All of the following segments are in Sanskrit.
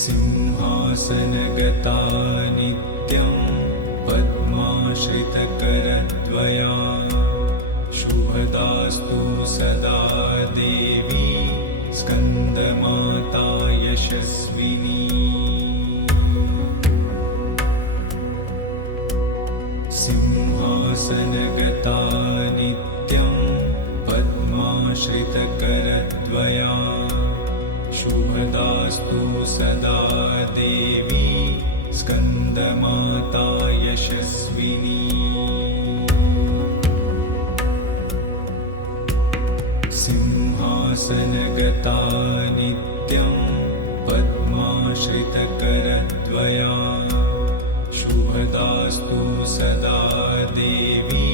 सिंहासनगता नित्यं पद्माश्रितकरद्वया शुभदास्तु सदा देवी स्कन्दमाता यशस्विनी। सिंहासनगता नित्यं पद्माश्रितकरद्वया शुभदास्तु सदा देवी स्कन्दमाता यशस्विनी। सिंहासनगता नित्यं पद्माश्रितकरद्वया शुभदास्तु सदा देवी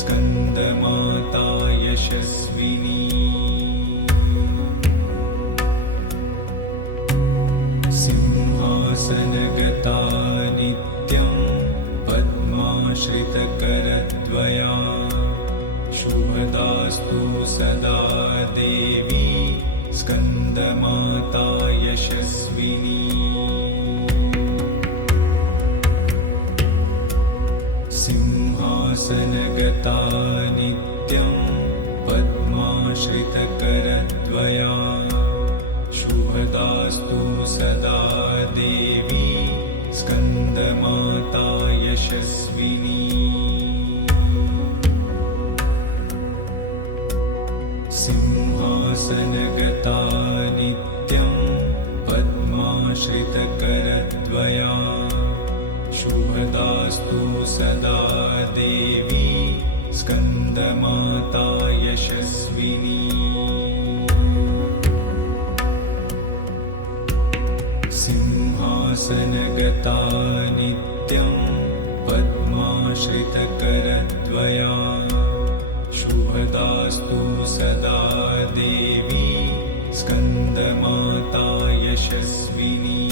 स्कन्दमाता यशस्विनी। सिंहासनगता नित्यं पद्माश्रितकरद्वया शुभदास्तु सदा देवी स्कन्दमाता यशस्विनी। सिंहासनगता नित्यं पद्माश्रितकरद्वया शुभदास्तु सदा देवी स्कन्दमाता यशस्विनी। सिंहासनगता नित्यं पद्माश्रितकरद्वया शुभदास्तु सदा देवी स्कन्दमाता यशस्विनी। सिंहासनगता नित्यं पद्माश्रितकरद्वया शुभदास्तु सदा देवी स्कन्दमाता यशस्विनी।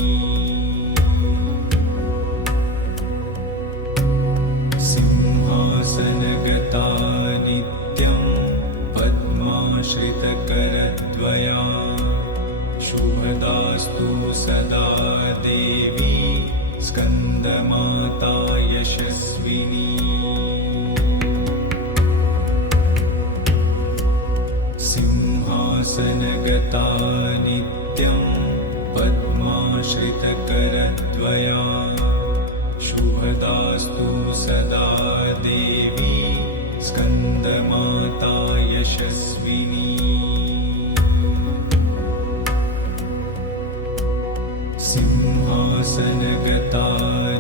सिंहासनगता नित्यं पद्माश्रितकरद्वया शुभदास्तु सदा देवी स्कन्दमाता यशस्विनी। सिंहासनगता नित्यं पद्माश्रितकरद्वया शुभदास्तु सदा देवी स्कन्दमाता यशस्विनी। सिंहासनगता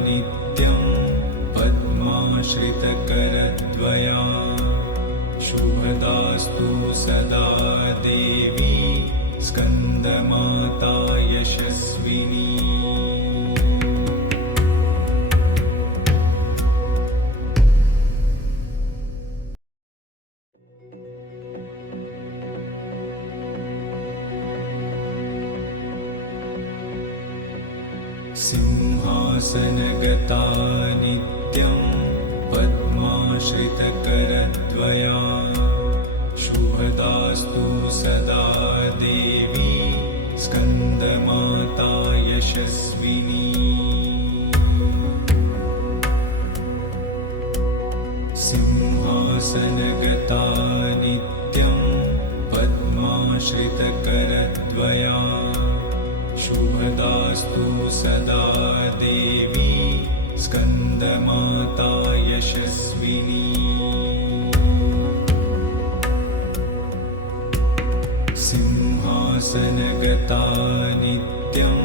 नित्यं पद्माश्रितकरद्वया शुभदास्तु सदा देवी स्कन्दमाता यशस्विनी। सिंहासनगता नित्यं पद्माश्रितकरद्वया शुभदास्तु सदा देवी स्कन्दमाता यशस्विनी। सिंहासनगता नित्यं पद्माश्रितकरद्वया शुभदास्तु सदा देवी स्कन्दमाता यशस्विनी। सिंहासनगता नित्यं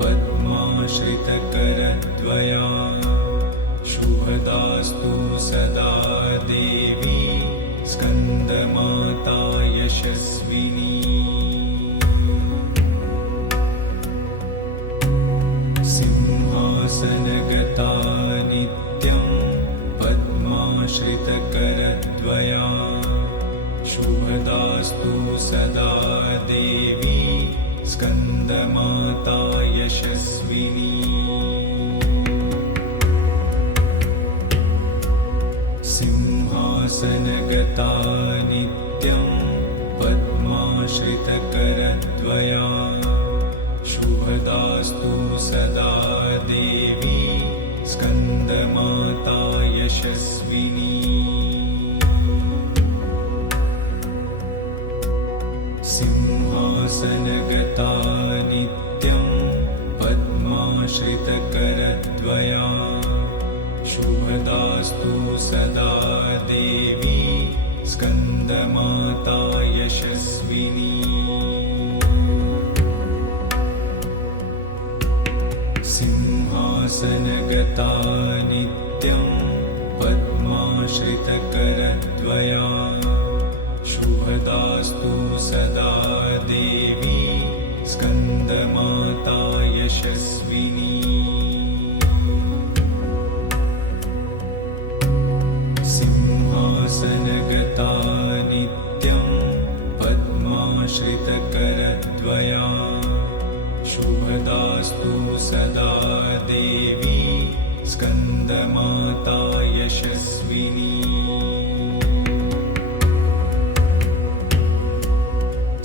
पद्माश्रितकरद्वया शुभदास्तु सदा देवी स्कन्दमाता यशस्विनी। सिंहासनगता नित्यं पद्माश्रितकरद्वया शुभदास्तु सदा देवी स्कन्दमाता यशस्विनी। सिंहासनगता नित्यं पद्माश्रितकरद्वया शुभ शुभदास्तु सदा देवी स्कन्दमाता यशस्विनी सिंहासनगता नित्यं पद्माश्रितकरद्वया शुभदास्तु सदा देवी स्कन्दमाता यशस्विनी सिंहासनगता नित्यं पद्माश्रितकरद्वया शुभदास्तु सदा देवी स्कन्दमाता यशस्विनी सिंहासनगता नित्यं पद्माश्रितकरद्वया शुभदास्तु सदा देवी स्कन्दमाता यशस्विनी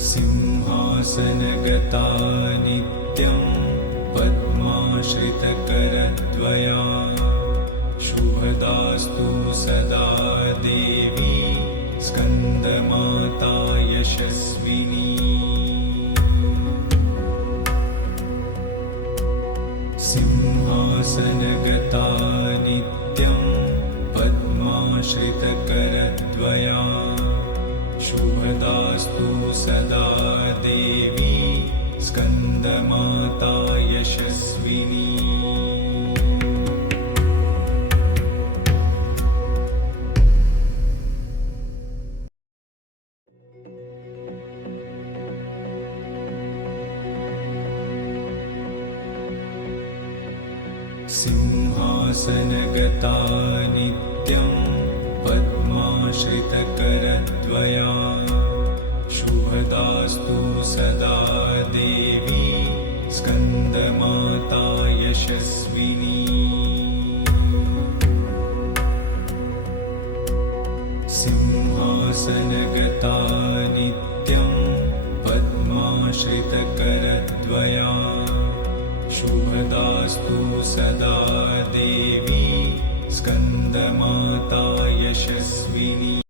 सिंहासनगता नित्यं पद्माश्रितकरद्वया शुभदास्तु सदा देवी स्कन्दमाता यशस्विनी सिंहासनगता नित्यं पद्माश्रितकरद्वया शुभदास्तु सदा देवी स्कन्दमाता यशस्विनी सिंहासनगता नित्यं पद्माश्रितकरद्वया शुभदास्तु सदा देवी स्कन्दमाता यशस्विनी सिंहासनगता